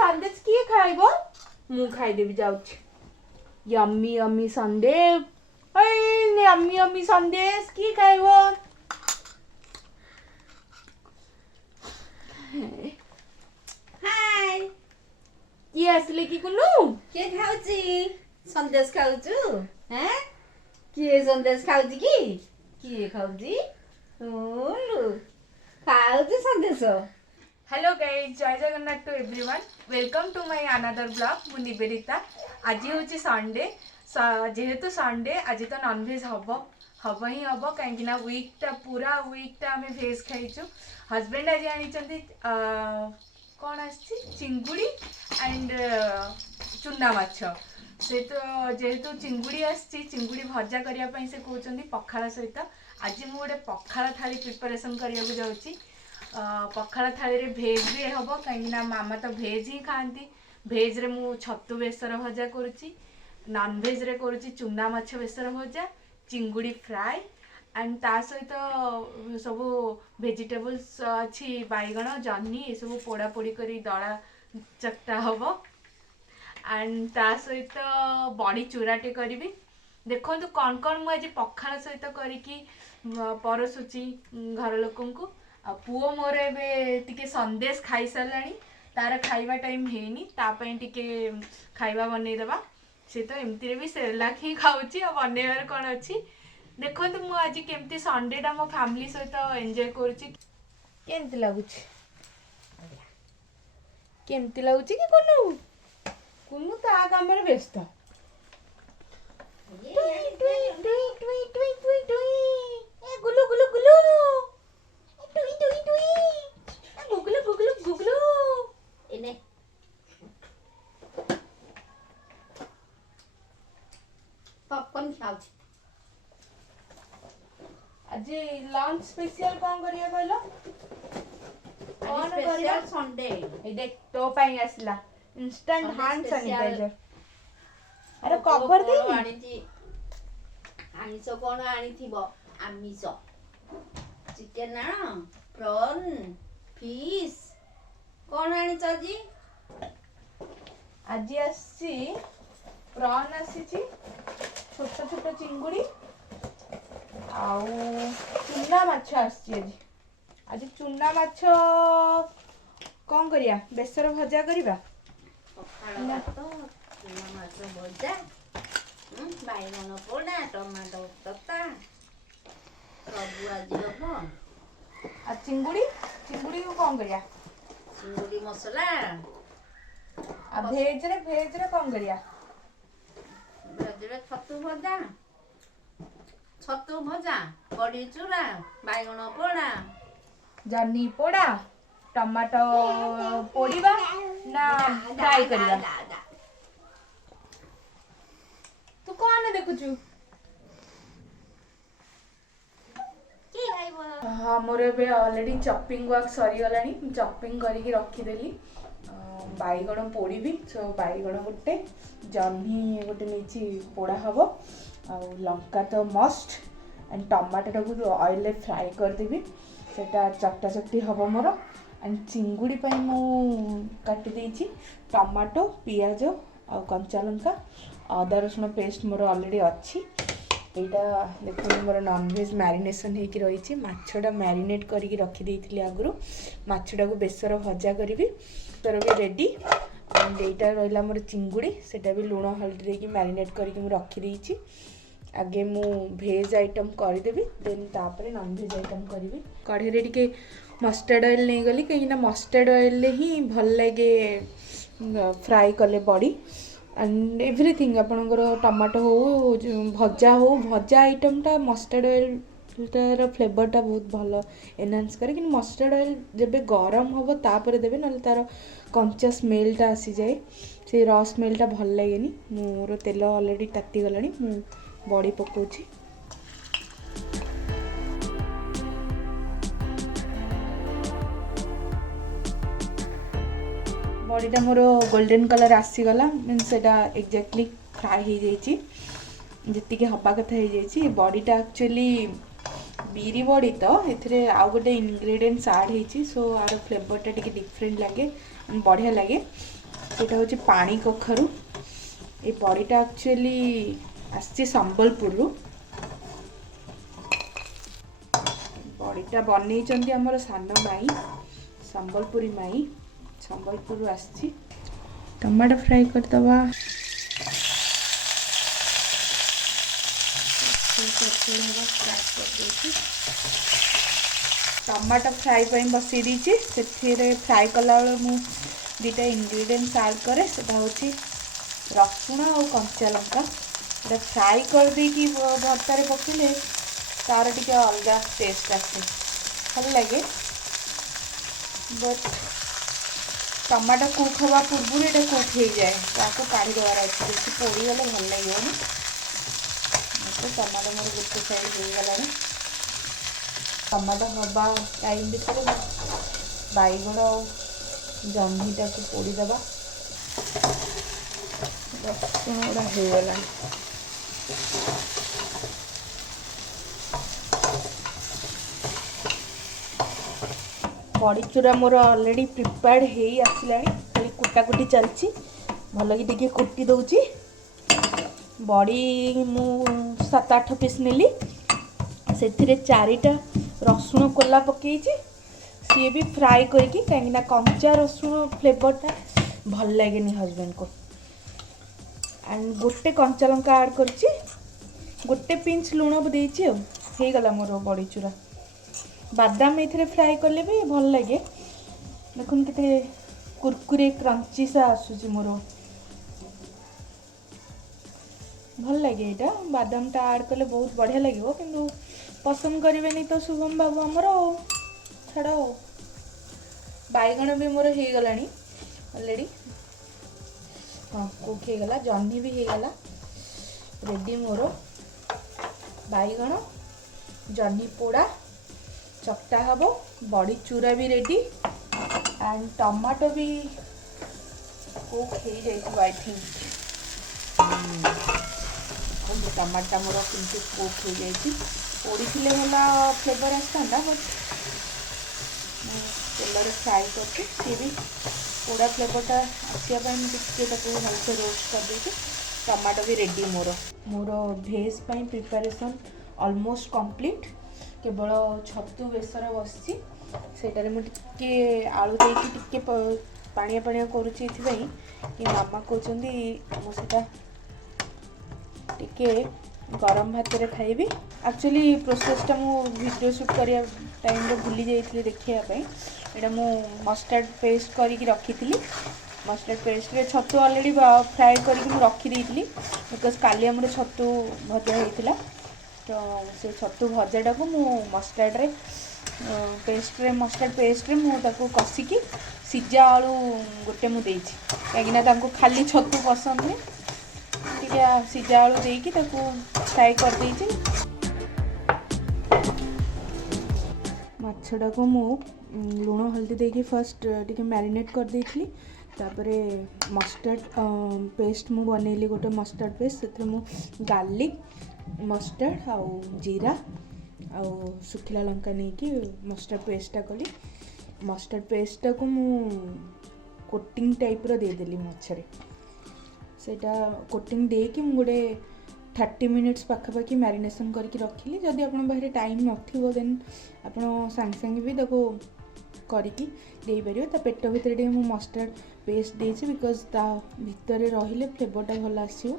सन्देश किए खाइबो मु खाइदेवी जाउछि yummy yummy सन्देश yummy yummy सन्देश किए खाइबो हाय किए आसले कि कुनु के खाउची संदेश खाउछु हैं किए संदेश खाउची किए खाउची ओलु खाउची संदेश हेलो गाइस जय Jagannath to everyone welcome to my another blog मु निवेदिता आज हूँ संडे जेहेतु संडे आज तो नॉनवेज हम ही हम कहीं वीकटा पूरा वीकटा आम भेज खाइचु हजबैंड आज आनी कौन आ चिंगुड़ी एंड चुना माछ से तो जेहेतु चिंगुड़ी आसी चिंगुड़ी भजा करने से कहते पखाड़ सहित आज मुझे गोटे पखाड़ थाली प्रिपरेशन करने जाऊँगी पखाड़ थाली रे भेज भी हम कहीं मामा तो भेज ही खाती भेज रे मु छतु बेसर भजा करुच्ची नॉन भेज रे करुच्ची चुना माछ बेसर भजा चिंगुड़ी फ्राए एंड ता सहित सब वेजिटेबल्स अच्छी बैगण जह्नी ये सब पोड़ा पोड़ी कर दला चकटा हम एंड ता सहित बड़ी चूराटे करी देखो कौन कौन मुझे पखाड़ सहित करके परसुची घर लोकन को पुओ मोर एबे संदेश खाई साराणी तार खाइबा टाइम हेनी तापई टिके खाइबा बनईदेवा से तो एमती भी सेरेलाक ही खाऊची और बनइबार कौन अच्छी देखो मु आज केमती संडेटा मो फैमिली सहित एंजॉय करुच्ची केमती लगुच केमती लगुच कि कुनु कुनु ता काम रे व्यस्त टुई टुई टुई टुई टुई टुई टुई ए गुलु गुलु गुलु टुई टुई टुई गुगलु गुगलु गुगलु इने पॉपकॉर्न खाउची आज लंच स्पेशल कौन करिया कहलो कौन करिया संडे ए देख तो पाई आसला इंस्टेंट हैंड special. सैनिटाइजर अरे कवर दे आनिची आमिष कोन आनिथिबो आमिष चिकन ना प्रॉन फिश कोन आनिछ जी आज आसी प्रॉन आसी छोट छोट चिंगुड़ी आउ चुना माछ आसी आज आज चुना माछ कौन करिया बेसर भजा करिबा पखाड़ भात चुना माछ भजा बाइगण पोड़ा टमाटो तता सब आज हबो आ चिंगुड़ी चिंगुड़ी को कौन करिया चिंगुड़ी मसला आ भेज रे कौन करिया भजरे छतु भजा बड़ी चूरा बाइगण पोड़ा जन्नी पोड़ा टमाटो पोड़ीबा ना फ्राई करिबा तू कौन देखुचु हाँ मोर ए ऑलरेडी चॉपिंग वर्क सरी गलानी चॉपिंग करके रखीदेली बैगण पोड़ी सो बैगण गोटे जह्नी गोटे नहीं पोड़ा हम आ लंका तो मस्ट एंड टमाटो को ऑयल फ्राए करदेवी सेटा चकटा चकटी हम मोर एंड चिंगुड़ी मु काटी देछि टमाटो पियाज आ कंचा लंका अदा रसुण पेस्ट मोर ऑलरेडी अच्छी यहाँ देखो मोर नॉनवेज मैरिनेशन होगी रही माछटा मैरिनेट करके रखी आगु माछटा को बेसर भजा करी बेसर भी रेडी एंड यहाँ रहा मोर चिंगुड़ी सेटा भी लुण हल्दी देकी मैरिनेट करके रखी आगे मु भेज आइटम करदेवी देन तापर नॉनवेज आइटम करी कढ़े टे मस्टर्ड ऑयल नहीं गली कहीं मस्टर्ड ऑयल ही भल लगे फ्राई कले बड़ी एंड एवरीथिंग आपणकर टमाटो हो भजा आइटमटा मस्टर्ड ऑयल तार फ्लेवरटा बहुत भल एनहांस करे कि मस्टर्ड ऑयल जब गरम हम तापर देवे ना तार कंचा स्मेलटा आसी जाए से र स्मेलटा भल लगे मोर तेल ऑलरेडी ताती गला मु बड़ी पकाउछि बड़ीटा मोर गोल्डन कलर आसीगला मीन्स सेटा एक्जाक्टली फ्राए हो जाइए जी हवा कथा हो बड़ीटा एक्चुअली बीरी बड़ी तो ये आउ गोटे इनग्रेडिएंट्स ऐड होती सो आर फ्लेवरटा टी डिफरेंट लगे बढ़िया लगे एटा हूँ पानी कखारू ये बड़ीटा एक्चुअली आसी संबलपुर बड़ीटा बनई आमर सान माई संबलपुरी माई संबलपुर आसी टमाटो फ्राई करदबा टमाटो फ्राई बसई दी से फ्राई कला मु दुटा इंग्रेडिएंट्स ऐड करे सेटा हूँ रसुण और कंचा लंका फ्राई कर देकी भर्तार पकड़े तार टे अलग टेस्ट आसे भल लगे बट टमाटो कुक हवा पूर्व ये कुक हो जाए ताको काढ़ी देवार अच्छे बेसी पोड़गले भल लगे टमाटो मोर गोटे साइड हो गला टमाटो हवा टाइम भितर बैगण जह्नीटा को पोड़ीदबा रसुण गुड़ा हो गला बड़ी चूरा मोर ऑलरेडी प्रिपेयर्ड हो आसला खाली कुटाकुटी चलती भल कि कुटी दूची बड़ी मु 7-8 पीस नेली से 4टा रसुण कोला पकई सी भी फ्राए करके कहीं कंचा रसुण फ्लेवरटा भल लगे हजबैंड को एंड गोटे कंचा लंका ऐड कर गोटे पिंच लुण देती हो गला मोर बड़ी चूरा बादाम ये फ्राए कले भी भल लगे देखुन के कुरकुरे क्रंची सा आसूची मोर भल लगे यहाँ बादामटा ऐड कले बहुत बढ़िया लगे किंतु पसंद करें तो शुभम बाबू आमर छाड़ बैगण भी मोर हो गला ऑलरेडी हाँ कुक हो गला जह्नी भी हो गला रेडी मोर बैगण जह्नी पोड़ा चकटा हम बड़ी चूरा भी रेडी एंड टमाटो भी कुक हो जाए आई थिंक टमाटा मोर किंतु कुक हो जाए पोड़ी थे भला फ्लेवर आसता बट तेल फ्राए करके सी भी पोड़ा फ्लेवरटा आसापी मुझे भलसे रोस्ट कर देती टमाटो भी रेडी मोर मोर भेज प्रिपरेशन ऑलमोस्ट कंप्लीट केवल छतु बेसर बसी सेटारे मुझे आलू देके पानिया पानिया करुच्ची कि मामा कहते मुझे टिके गरम भात रे खाइबी एक्चुअली प्रोसेसटा मु वीडियो शूट करिया टाइम रे भूली जाइथिली देखिया एटा मु मस्टर्ड पेस्ट करके रखी थी मस्टर्ड पेस्ट रे छतु ऑलरेडी फ्राए करके मु रखी देइथिली बिकॉज काली हमर छतु भजा होइथिला तो से छतु भजाटा को मु मस्टर्ड पेस्ट रे मु ताको कसिकी सिजा आलू गोटे मु देइछि कागिना ताको खाली छतु पसंद नहीं टिके सिजा आलू देकी ताको फ्राई कर देइछि माछटा को मु लुण हल्दी देकी फर्स्ट टिके मैरिनेट कर देइछि तापरे मस्टर्ड पेस्ट मु बनैली गोटे मस्टर्ड पेस्ट से मु गार्लिक मस्टर्ड आउ जीरा आउ सुखिला लंका नहीं कि मस्टर्ड पेस्टा कली मस्टर्ड पेस्टा को मु कोटिंग टाइप रो दे देली मछरे सेटा कोटिंग दे कि मु गोटे 30 मिनिट्स पाखापाखि मैरिनेशन करके रखिली जदि आपन बाहर टाइम नथिबो देन आपन सांग सांग भी देखो करके दे परियो ता पेट भीतर दे मु मस्टर्ड पेस्ट देछि बिकॉज ता भीतर रहिले फ्लेवरटा भल आसीओ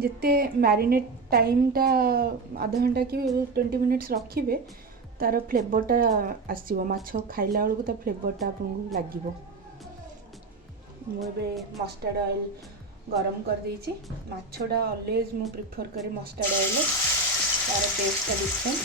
जिते मैरिनेट टाइमटा आधा घंटा कि 20 मिनिट्स रखिए तार फ्लेवरटा आसो माछ खाइला बेलू ता फ्लेवरटा आपको लगे मुझे मस्टर्ड ऑयल गरम कर देछि माछटा ऑलवेज मु प्रिफर करे मस्टर्ड ऑयल तार टेस्टटा डिफरेंट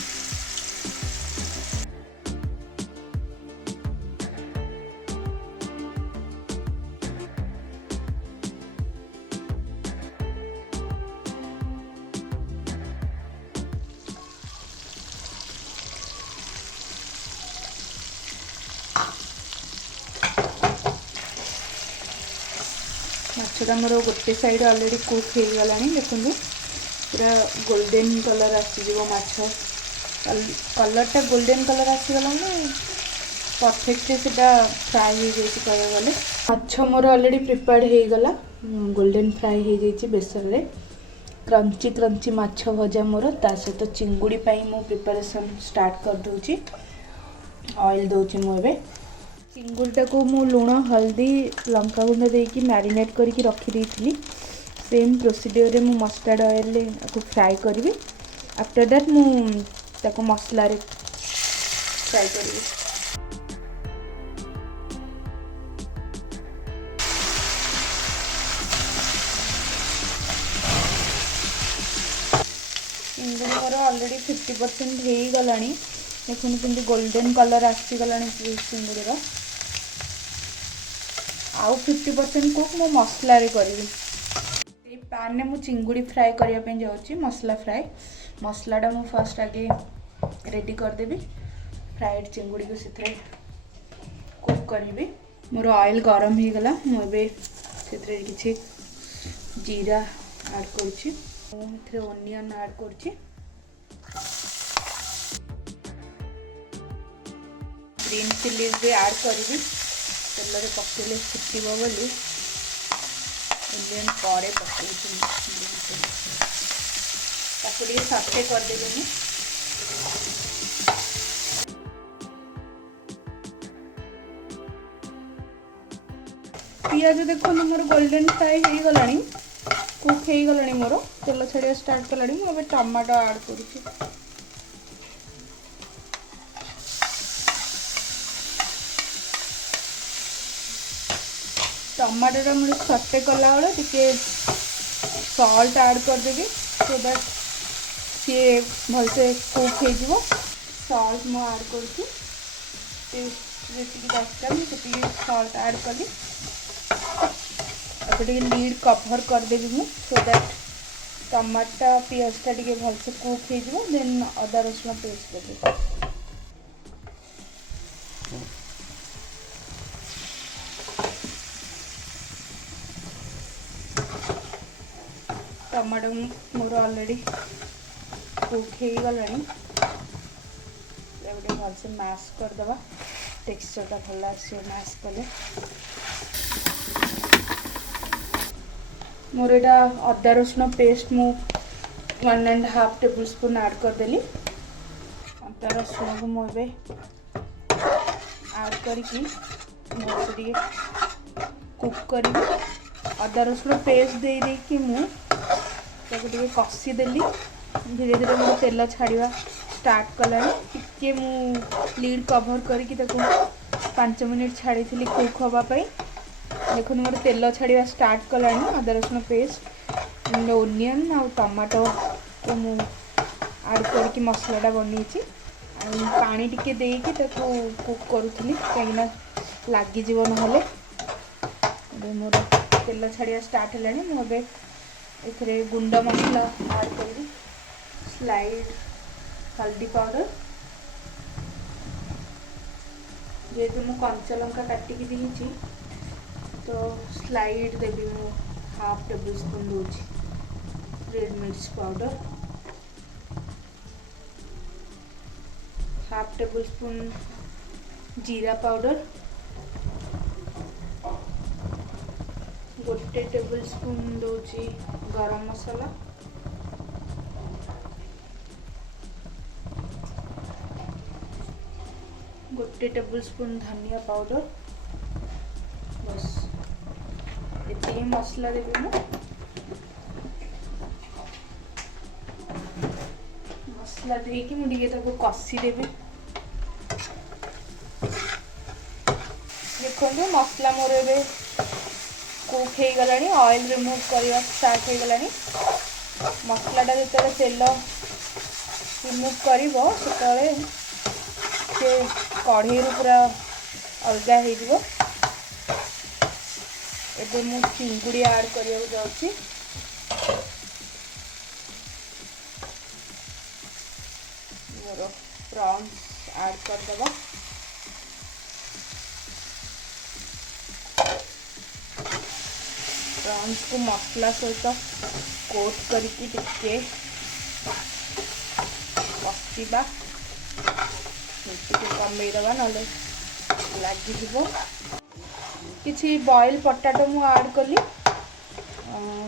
माछटा मोर गोटे साइड ऑलरेडी कुक हो गला देखो पूरा गोल्डन कलर आसीज माछ कलरटा गोल्डन कलर आसीगला परफेक्टली सेटा फ्राए हो जाइए कह गले माछ मोर ऑलरेडी प्रिपेयर्ड हो गला गोल्डन फ्राए हो जाइए बेसन रे क्रंची क्रंची माछ भजा मोर ता सहित चिंगुड़ी पाई मु प्रिपरेशन स्टार्ट कर दूची ऑयल दूची मुझे चिंगुड़ीटा को मु लुण हल्दी लंका गुंड देकी मैरिनेट करके रखी देती सेम प्रोसीजर रे मु मस्टर्ड ऑयल को फ्राए करी आफ्टर दैट मु ताको मसला रे फ्राए करी चिंगुड़ी मोर ऑलरेडी 50% हो गला देखुन केमती गोल्डन कलर आसीगला चिंगुड़ीर आउ 50% कुक मो मसला रे करी पैन में मुझे चिंगुड़ी फ्राए करने जाऊँगी मसला फ्राए मसलाटा मु फर्स्ट आगे रेडी करदेवी फ्राइड चिंगुड़ी को से कुक करी मोर ऑयल गरम हो गला मुझे किसी जीरा ऐड कर ओनियन ऐड कर ग्रीन चिलीज भी ऐड करी तेल पकड़े फुटब बोली ओनियन पर पकई सटे करदेवी पियाज देखो मोर गोल्डन फ्राए हो गला कुक हो गला मोर तेल छाड़ा स्टार्ट कला मुझे टमाटो ऐड कर टमाटोटा मुझे सटे कला बेले टिके सॉल्ट ऐड करदेवी सो दैट सी भलसे कुक हो सॉल्ट मु ऐड कर दरकार मुझे सॉल्ट ऐड कली लीड कवर करदेवी मु सो दैट टमाटा पियाजटा टिके भलसे कुक हो देन अदा रसुण पेस्ट देवी टमाटो मोर ऑलरेडी कुक हो गला भलसे मैश करदे टेक्सचरटा भल आस मैश कले मोर यहाँ अदा रसुण पेस्ट मु 1.5 टेबल स्पून ऐड करदेली अदा रसुण को मुझे ऐड करके कुक करी अदा रसुण पेस्ट दे देकी मुझे कषीदेली धीरे धीरे मोर तेल छाड़ा स्टार्ट कला टिके मु लीड कवर करके 5 मिनट छाड़ी कुक हाँपाई देखो मोर तेल छाड़ा स्टार्ट कला अदा रसुण पेस्ट ओनियन आ टमाटो को मु ऐड करके मसलाटा बनी पानी टिके देकी कुक करूली कहीं लगिज ना मोर तेल छाड़ा स्टार्ट है मुझे ये गुंड मसला ऐड करी स्लाइड हल्दी पाउडर जेहेतु मु कंचा लंका काटिकी देती तो स्लाइड देवी मु 1/2 टेबल स्पून दूची रेड मिर्च पाउडर 1/2 टेबल स्पून जीरा पाउडर 1 टेबल स्पून दूची गरम मसाला 1 टेबल स्पून धनिया पाउडर बस ये मसला देवी मु मसला देकी मुझे कषी देवी देखो मसला मोर ए कुक हो गला ऑयल रिमूव करवा स्टार्ट हो गला मसलाटा जो तेल रिमूव कर कढ़ई पूरा अलग हो चिंगुड़ी ऐड करने जाऊँगी मोर प्रॉन्स ऐड करदे प्रॉन्स को मसला सहित कोट करके टिके कषा कमेदबा ना ଲାଗିଯିବ। କିଛି ବଏଲ୍ ପଟାଟୋ ମୁଁ ଆଡ଼୍ କଲି।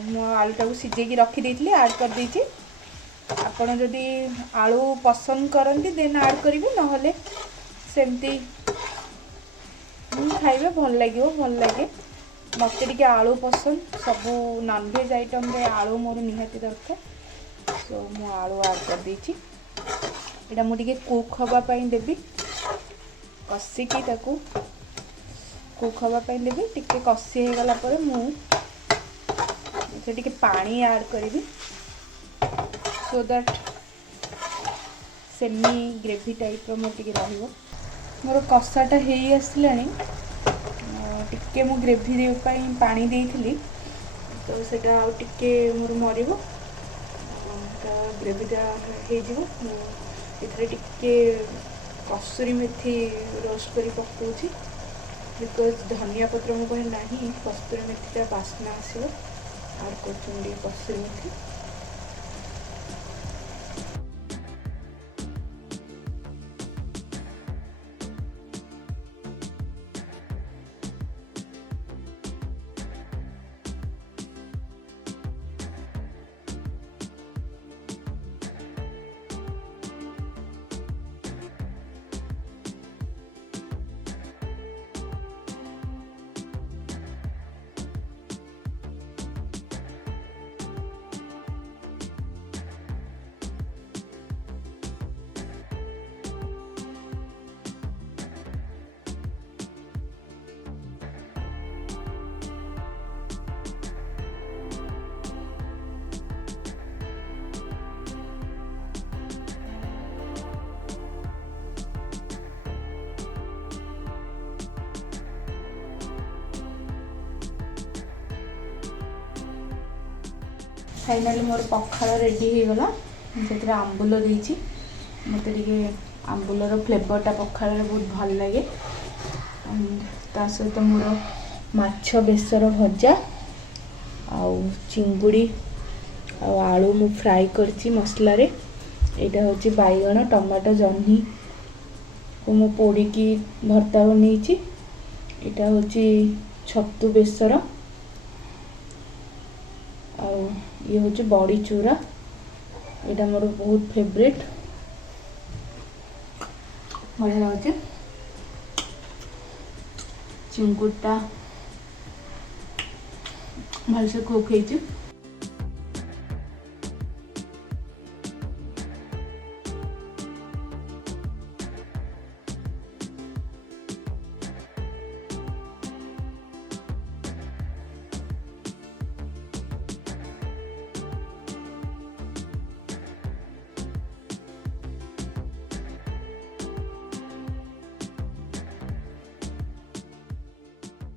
ମୁଁ ଆଳୁଟାକୁ ସିଝେଇକି ରଖିଦେଇଥିଲି, ଆଡ଼୍ କରିଦେଇଛି। ଆପଣ ଯଦି ଆଳୁ ପସନ୍ଦ କରନ୍ତି ଦେନ୍ ଆଡ଼୍ କରିବେ, ନହେଲେ ସେମିତି ଖାଇବେ, ଭଲ ଲାଗିବ। ଭଲ ଲାଗେ ମୋତେ ଟିକେ ଆଳୁ ପସନ୍ଦ, ସବୁ ନନଭେଜ୍ ଆଇଟମ୍ରେ ଆଳୁ ମୋର ନିହାତି ଦରକାର। ସୋ ମୁଁ ଆଳୁ ଆଡ଼୍ କରିଦେଇଛି। ଏଇଟା ମୁଁ ଟିକେ କୁକ୍ ହେବା ପାଇଁ ଦେବି, କଷିକି ତାକୁ କୁକ୍ ହେବା ପାଇଁ ଦେବି। ଟିକେ କଷି ହେଇଗଲା ପରେ ମୁଁ ଏଥିରେ ଟିକେ ପାଣି ଆଡ଼୍ କରିବି, ସୋ ଦ୍ୟାଟ୍ ସେମି ଗ୍ରେଭି ଟାଇପ୍ର ମୋର ଟିକେ ରହିବ। ମୋର କଷାଟା ହେଇ ଆସିଲାଣି, ଟିକେ ମୁଁ ଗ୍ରେଭି ପାଇଁ ପାଣି ଦେଇଥିଲି, ତ ସେଇଟା ଆଉ ଟିକେ ମୋର ମରିବ, ତା ଗ୍ରେଭିଟା ହେଇଯିବ। ମୁଁ ଏଥିରେ ଟିକେ କସୁରୀ ମେଥି ରୋଷ୍ଟ କରି ପକାଉଛି, ବିକଜ୍ ଧନିଆ ପତ୍ର ମୋ ପାଖରେ ନାହିଁ। କସୁରୀ ମେଥିଟା ବାସ୍ନା ଆସିବ, ଆଡ଼୍ କରୁଛନ୍ତି ଟିକେ କସୁରୀ ମେଥି। फाइनाली मोर पखाଳ रेडी ହେଇଗଲା। ସେଥିରେ ଆମ୍ବୁଲ ଦେଇଛି, ମୋତେ ଟିକେ ଆମ୍ବୁଲର ଫ୍ଲେଭରଟା ପଖାଳରେ ବହୁତ ଭଲ ଲାଗେ। ତା ସହିତ ମୋର ମାଛ ବେସର ଭଜା, ଆଉ ଚିଙ୍ଗୁଡ଼ି ଆଉ ଆଳୁ ମୁଁ ଫ୍ରାଏ କରିଛି ମସଲାରେ। ଏଇଟା ହେଉଛି ବାଇଗଣ, ଟମାଟୋ, ଜହ୍ନିକୁ ମୁଁ ପୋଡ଼ିକି ଭର୍ତ୍ତା ବନେଇଛି। ଏଇଟା ହେଉଛି ଛତୁ ବେସର, ଆଉ ଇଏ ହେଉଛି ବଡ଼ି ଚୁରା। ଏଇଟା ମୋର ବହୁତ ଫେଭରେଟ୍, ବଢ଼ିଆ ଲାଗୁଛି। ଚିଙ୍ଗୁଡ଼ିଟା ଭଲସେ କୁକ୍ ହେଇଛି।